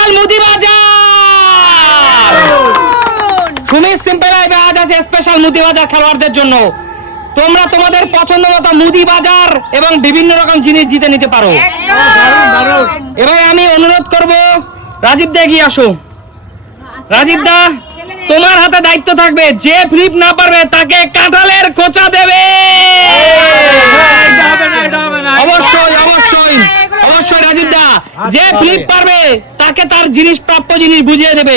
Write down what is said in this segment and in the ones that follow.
Special মুদি বাজার। Sumit simple লাইভে আজ আছে স্পেশাল মুদি বাজার খেলোয়াড়দের জন্য। তোমরা তোমাদের পছন্দ মতো মুদি বাজার এবং বিভিন্ন রকম জিনিস জিতে নিতে পারো। এবার আমি অনুরোধ করব রাজীব দা এগিয়ে আসো। রাজীব দা তোমার হাতে দায়িত্ব থাকবে, যে ফ্লিপ না পারবে তাকে কাঁঠালের খোঁচা দেবে। অবশ্যই অবশ্যই অবশ্যই রাজীব দা, যে ফ্লিপ পারবে তাকে তার জিনিস প্রাপ্য জিনিস বুঝিয়ে দেবে,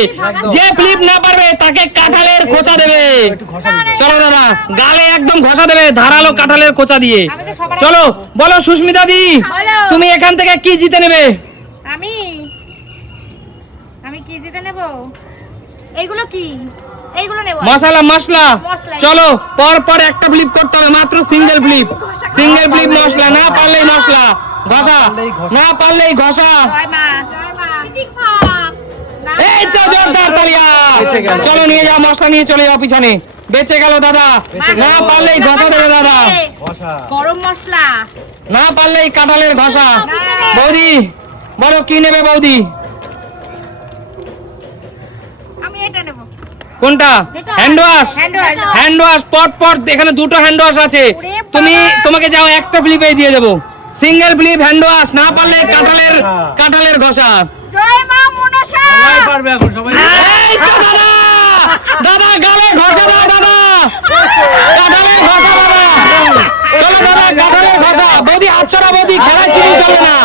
যে ফ্লিপ না পারবে তাকে কাঁঠালের খোঁচা দেবে। চলো দাদা, গালে একদম ঘষা দেবে ধারালো কাঁঠালের খোঁচা দিয়ে। চলো বলো সুস্মিতা দি, তুমি এখান থেকে কি জিতে নেবে? আমি কি জিতে নেব? এইগুলো কি? এইগুলো নেব মশলা মশলা। চলো পর পর একটা ফ্লিপ করতে হবে, মাত্র সিঙ্গেল ফ্লিপ। সিঙ্গেল ফ্লিপ মশলা, না পারলেই মশলা ঘষা, না পারলেই ঘষা। জয় মা, জয় মা। চিচিং ভাগ। এই তো জোরদার তালিয়া। চলো নিয়ে যাও, মশলা নিয়ে চলে যাও পিছনে। বেঁচে গেল দাদা, না পারলেই ঘষা দেবে দাদা। গরম মশলা, না পারলেই কাঁঠালের ঘষা। বৌদি বলো কি নেবে বৌদি? আমি এটা নেব। কোনটা? Hand wash. হ্যান্ড ওয়াশ পট পট, এখানে দুটো হ্যান্ড ওয়াশ আছে। তোমাকে যাও একটা ফ্লিপে দিয়ে দেবো, সিঙ্গেল ফ্লিপ হ্যান্ড ওয়াশ। না পারলে কাঁঠালের ঘষা। জয় মা মনসা। সবাই পারবে এখন, সবাই। এই তো দাদা, দাদা গালে ঘষা দাও দাদা, কাঁঠালের ঘষা দাদা। চলো দাদা কাঁঠালের ঘষা। বৌদি হাত ছড়া, বৌদি খেলা চিনি চলে না।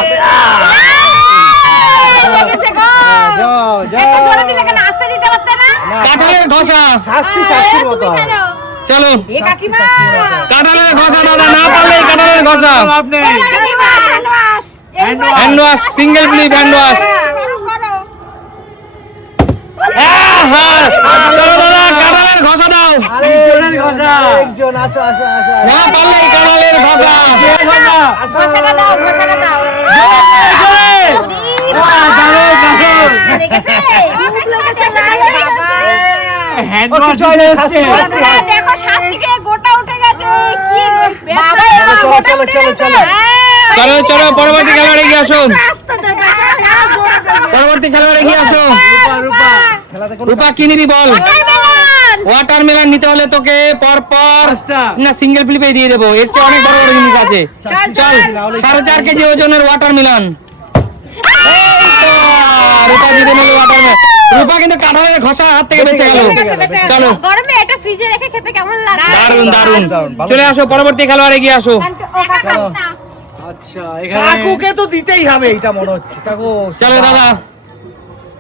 লেগেছে গো। এত জোরে দিলে কেন? আস্তে দিতে পারতে না? কাঁঠালের ঘষা। শাস্তি তুমি খেলো। চলো এ কাকিমা। কাঁঠালের ঘষা দাদা, না পারলে কাঁঠালের ঘষা। আপনি hand wash, single flip hand wash. করো করো। চলো দাদা কাঁঠালের ঘষা দাও, একজনের ঘষা। একজন আসো আসো আসো না পারলে কাঁঠালের ঘষা। ঘষাটা দাও, ঘষাটা দাও। লেগেছে? লেগেছে না? হ্যান্ড ওয়াশ চলে এসেছে। বন্ধুরা দেখো, শাস্তিকে গোটা উঠে গেছে। কি বাবা, চলো, গোটা চলো, উঠে চলো, গেছে। চলো। চলো চলো পরবর্তী খেলোয়াড়ে গিয়ে আসো। রাস্তা দাদা, জোরে দাও। পরবর্তী খেলোয়াড়ে গিয়ে আসো। রূপা খেলাতে কোনো রূপা কি নিবি বল? ওয়াটারমেলন। ওয়াটারমেলন নিতে হলে তোকে পর পর পাঁচটা। না সিঙ্গেল ফ্লিপে দিয়ে দেবো, এর চেয়ে অনেক বড় বড় জিনিস আছে। চল 4.5 কেজি ওজনের ওয়াটারমেলন। রূপা জিতে নিল ওয়াটারমেলন। রূপা কিন্তু কাঁঠালের ঘষা হাত থেকে বেঁচে গেল। চলো গরমে এটা ফ্রিজে রেখে খেতে কেমন লাগে? দারুন দারুন। ভালো। চলে আসো পরবর্তী খেলোয়াড়ে গিয়ে আসো। ওটা খাস না। আচ্ছা, এখানে কাকুকে তো দিতেই হবে, এটা মনে হচ্ছে কাকু। চলো দাদা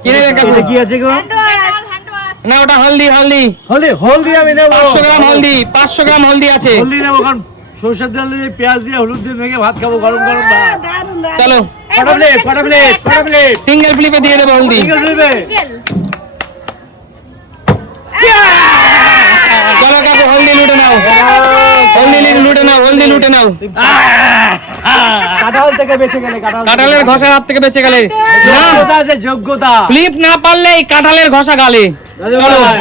কি নেবে কাকু? এটা কি আছে গো? Hand wash. না ওটা হলদি, হলদি হলদি, হলদি আমি নেব। 500 গ্রাম হলদি, 500 গ্রাম হলদি আছে। হলদি নেব, কারণ সরষের তেল দিয়ে পেঁয়াজ দিয়ে হলুদ দিয়ে মেখে ভাত খাবো, গরম গরম ভাত। দারুন দারুন। চলো কটা প্লেট, কটা প্লেট, কটা প্লেট? সিঙ্গেল ফ্লিপে দিয়ে দেবো হলদি। সিঙ্গেল দিবে। সিঙ্গেল। চলো কাকু হলদি লুটে নাও, হলদি লুটে নাও, হলদি লুটে নাও। কাঁঠাল থেকে বেঁচে গেলে, কাঁঠালের ঘষার হাত থেকে বেঁচে গেলে। না যোগ্যতা আছে, যোগ্যতা। ফ্লিপ না পারলে এই কাঁঠালের ঘষা গালে। দাদু চলো ভাই,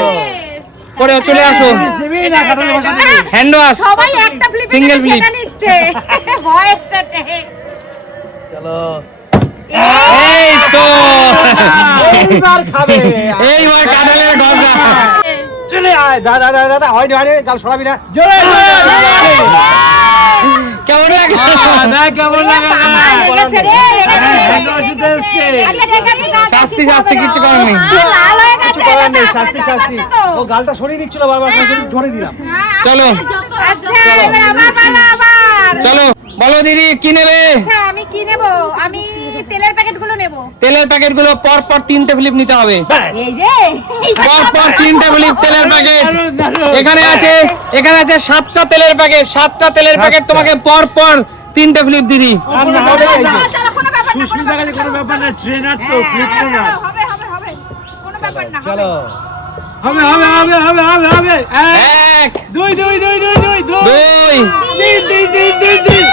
করে চলে আসো। নিবি না কাঁঠালের ঘষা নিবি? হ্যান্ড ওয়াশ, সবাই একটা ফ্লিপে Single flip. সেটা নিচ্ছে। ভয়ের চোটে। চলো এই তো এইবার খাবে। এইবার কাঁঠালের ঘষা। চলে আয়, দাদা দাদা দাদা, হয়নি হয়নি, গাল সরাবি না। জোরে জোরে। কেমন লাগে? দেখ কেমন লাগে না? লেগেছে রে, লেগেছে। হ্যান্ড ওয়াশ দিতে এসছে। আচ্ছা, ঠিক আছে, দাও, শাস্তি কিছু শাস্তি হবে না। কিচ্ছু করার নেই। লাল হয়ে কিছু গেছে, করার নেই, দাদা, শাস্তি আপনার শাস্তি। তো। ও গালটা সরিয়ে নিচ্ছিল বারবার, ধরে দিলাম। চলো আচ্ছা, এবার আমার পালা আবার। চলো বলো দিদি কি নেবে? আচ্ছা, আমি কি নেব? আমি তেলের প্যাকেটগুলো নেব। তেলের প্যাকেট গুলো পর পর 3টে ফ্লিপ নিতে হবে। এই যে, পর পর 3টে ফ্লিপ তেলের প্যাকেট। দারুণ, দারুণ। এখানে আছে 7টা তেলের প্যাকেট। 7টা তেলের প্যাকেট তোমাকে পর পর 3টে ফ্লিপ দিদি। আর না হবে এই যে। চলো, কোনো ব্যাপার না, সুস্মিতা কাছে কোনো ব্যাপার না, ট্রেনার তো, ফ্লিপ হ্যাঁ, ট্রেনার। হবে, হবে, হবে। কোনো ব্যাপার না, হবে। চলো হবে হবে হবে হবে হবে হবে। এক, 1 দুই দুই দুই দুই দুই দুই 2 তিন তিন তিন তিন তিন।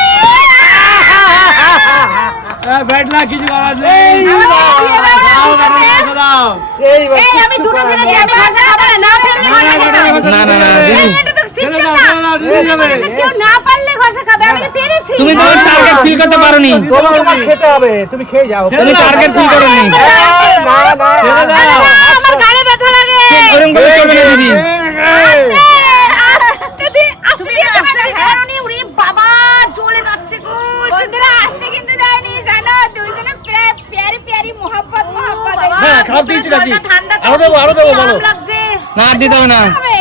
ব্যাট লাগ, কিছু করার নেই। দাও, দাও, দাও। এইবার এই, আমি দুটো ফেলেছি, আমি ঘষা খাবো না, না ফেললে ঘষা খাবো না। না না না এই, দিদি, এটা তো system ছেড়ে না। দাও, দাও, দিয়ে যাবে। কেউ না পারলে ঘষা খাবে, আমি তো পেরেছি। তুমি তোমার টার্গেট ফিল করতে পারোনি। তোমার খেতে হবে, তুমি খেয়ে যাও। খেয়ে তুমি নাও। টার্গেট ফিল করোনি। ছেড়ে দাও। আরে না, আমার গালে ব্যথা লাগে। ওরকম করে চলবে না দিদি। আস্তে দে, আস্তে দে, হেরানি, ওরে বাবা, জ্বলে যাচ্ছে গো। বন্ধুরা, আস্তে কিন্তু দেয়নি, জানো? দুইজনে প্যারি প্যারি মোহাব্বত। হ্যাঁ, খারাপ দিয়েছি নাকি? জলটা ঠান্ডা তো, আরো দেবো, কি বলো। আরাম লাগছে। না আর দিতে হবে না। হবে।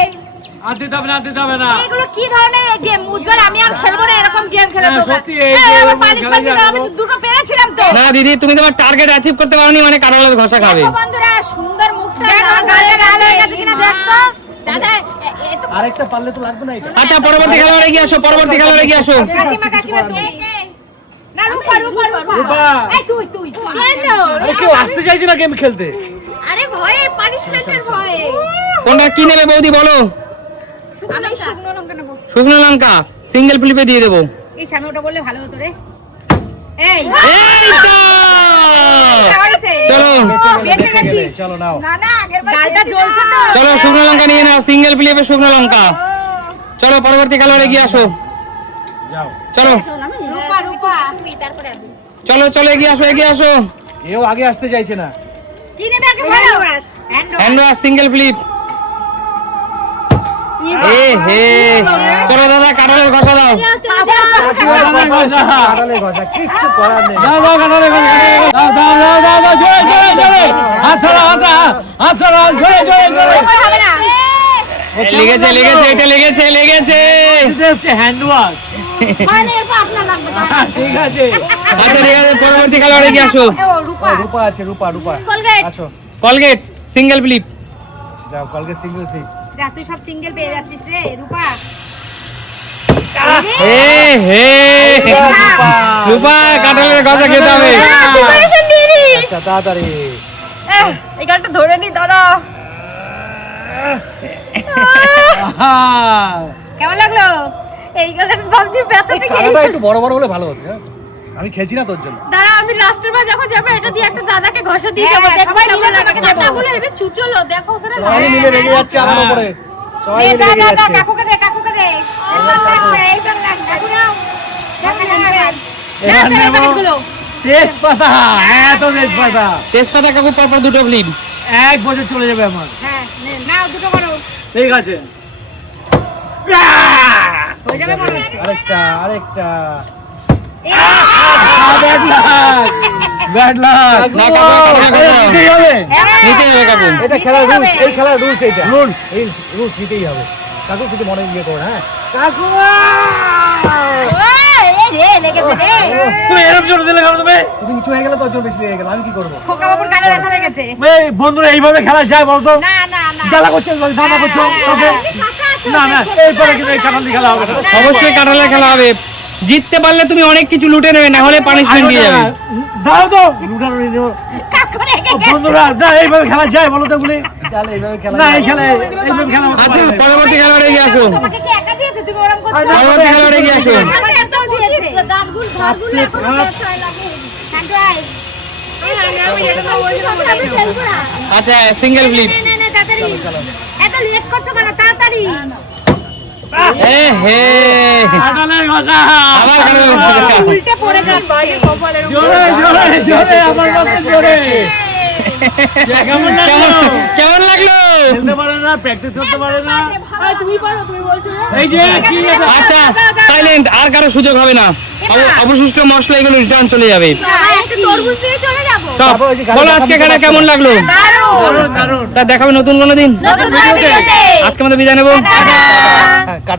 আর দিতে হবে না, আর দিতে হবে না। এগুলো কি ধরনের গেম? উজ্জ্বল, আমি আর খেলবো না এরকম গেম খেলে। হ্যাঁ, তোমরা। সত্যি এই এই, যে আমার এরকম punishment খেলা দিতে হবে, যাবে। আমি দুটো পেরেছিলাম তো। না দিদি, তুমি তোমার টার্গেট অ্যাচিভ করতে পারোনি মানে কাঁঠালের ঘষা খাবে। দেখো বন্ধুরা, সুন্দর মুখটা দেখ, আমার গালটা লাল হয়ে গেছে কিনা দেখ তো। দাদা, এ তো আরেকটা পারলে তো লাগবে না এটা। আচ্ছা পরবর্তী খেলোয়াড়ে গিয়ে আসো, পরবর্তী খেলোয়াড়ে গিয়ে আসো। কাকিমা কাকিমা তুই। না, রূপা রূপা রূপা। রূপা। এই তুই কেন? আরে কেউ আসতে চাইছে না গেম খেলতে। আরে ভয়ে, পানিশমেন্টের ভয়ে। কোনটা কি নেবে বৌদি বলো? আমি শুকনো লঙ্কা নেবো। শুকনো লঙ্কা সিঙ্গেল ফ্লিপে দিয়ে দেবো। এই সামনে ওটা বললে ভালো হতো রে। এই এই তো! চলো বেঁচে গেছিস। চলো নাও। না না, আগের বার গালটা জ্বলছে তো। চলো শুকনো লঙ্কা নিয়ে নাও, সিঙ্গেল ফ্লিপে শুকনো লঙ্কা। চলো পরবর্তী খেলোয়াড়ে গিয়ে আসো। যাও। চলো রূপা রূপা তুমি তারপরে আমি। চলো চলো এগিয়ে আসো, এগিয়ে আসো। কেউ আগে আসতে চাইছে না। কি নেবে আগে বলো? Hand wash single flip. এ হে, চলো দাদা কাঁঠালের ঘষা দাও। কাঁঠালের ঘষা। কাঁঠালের ঘষা, কিচ্ছু করার নেই। দাও, দাও, কাঁঠালের ঘষা, দাও, দাও, দাও, দাও, দাও, জোরে, জোরে, জোরে। হাত ছাড়া, হাত ছাড়া, জোরে, জোরে, জোরে। হবে না। লেগেছে লেগেছে, এটা লেগেছে লেগেছে। এটা হচ্ছে হ্যান্ড ওয়াশ। মানে এরপর আপনার লাগবে না। ঠিক আছে। আচ্ছা ঠিক আছে, পরবর্তী খেলোয়াড়ে গিয়ে আসো। ও রূপা। রূপা আছে, রূপা, রূপা। Colgate। আছো। Colgate single flip. যাও, কলকে সিঙ্গেল ফ্রি। যা তুই সব সিঙ্গেল পেয়ে যাচ্ছিস রে রূপা। এ হে, রূপা কাঁঠালের ঘষা খেতে হবে। প্রিপারেশন নিয়ে নিস। আচ্ছা, তাড়াতাড়ি। এই গালটা ধরে নি দাদা। কেমন লাগলো? এই গালে তো ভাবছি ব্যথা থেকে। কাঁটাটা একটু বড় বড় হলে ভালো হতো, হ্যাঁ? আমি খেলছি না তোর জন্য। দাঁড়া, আমি লাস্টের বার যখন যাবো এটা দিয়ে একটা দাদাকে ঘষা দিয়ে যাবো। দেখো কেমন লাগে। দাদাগুলো এবে চুচলো দেখো ওখানে। সবাই মিলে রেগে যাচ্ছে আমার উপরে। সবাই মিলে যা রেগে যা যা, যাচ্ছে। কাকুকে দে কাকুকে দে। এইবার লাগবে, এইবার লাগবে। কাকু নাও। এবার নেবো তেজপাতা, এত তেজপাতা। তেজপাতা কাকু পরপর দুটো ফ্লিপ। 1 বছর চলে যাবে আমার। হ্যাঁ, নাও দুটো করো। ঠিক আছে। হয়ে যাবে মনে হচ্ছে। আরেকটা, আরেকটা। Bad luck, bad luck. না কাকু কাকু নিতেই হবে। নিতে হবে কাকু। এটা খেলার রুলস, এই খেলার রুলস এইটা। Rules। এই রুলস নিতেই হবে। কাকু কিছু মনে ইয়ে করো, হ্যাঁ? কাকু! এই রে লেগেছে রে। তুমি এরকম জোরে দিলে কেন তুমি? তুমি নিচু হয়ে গেলে তোর জন্য বেশি লেগে গেল, আমি কি করবো? খোকা বাবুর গালে ব্যথা লেগেছে। এই বন্ধুরা এইভাবে খেলা যায় বলতো? না না না। জ্বালা করছো, ধামা করছো তোকে? না না, এইবারে কিন্তু এই কাঁঠাল দিয়ে খেলা হবে না। অবশ্যই কাঁঠালের খেলা হবে। জিততে পারলে তুমি অনেক কিছু লুটে নেবে, না হলে পানিশমেন্ট দিয়ে যাবে। দাও তো লুটানো নিয়ে যাবো। কাকু রেগে ও গেছে। বন্ধুরা, না এইভাবে খেলা যায় বলো তো বলি? তাহলে এইভাবে খেলা না যায়। এই খেলা, এইভাবে খেলা হতে আচ্ছা পারে না। পরবর্তী খেলোয়াড়ে গিয়ে আসো। তোমাকে কি একা দিয়েছে? তুমি ওরকম করছো? পরবর্তী খেলোয়াড়ে গিয়ে আসো। আমাকে এত দিয়েছে। দাঁতগুলো ধারগুলো এখন ব্যথা লাগে। কান্টু আয়। আমি খেলবো না। আচ্ছা সিঙ্গেল ফ্লিপ। নে, নে, তাড়াতাড়ি। এত লেট করছো কেন? তাড়াতাড়ি। এ হে, কাঁঠালের ঘষা। আবার কাঁঠালের ঘষা। উল্টে পড়ে যাচ্ছে। জোরে জোরে জোরে, আমার মতো জোরে। কেমন লাগলো? কেমন লাগলো? খেলতে পারে না, প্র্যাকটিস করতে পারে না। তুমি পারো, তুমি বলছো না? এই যে কি এটা? আচ্ছা সাইলেন্ট, আর কারো সুযোগ হবে না। অবশিষ্ট মশলা এগুলো রিটার্ন চলে যাবে। একটু তরমুজ দিয়ে চলে যাবো। সব বলো আজকে খেলা কেমন লাগলো? দারুণ দারুণ। তা দেখাবে নতুন কোনো দিন। নতুন ভিডিওতে। আজকে আমাদের বিদায় নেবো। টাটা। হ্যাঁ,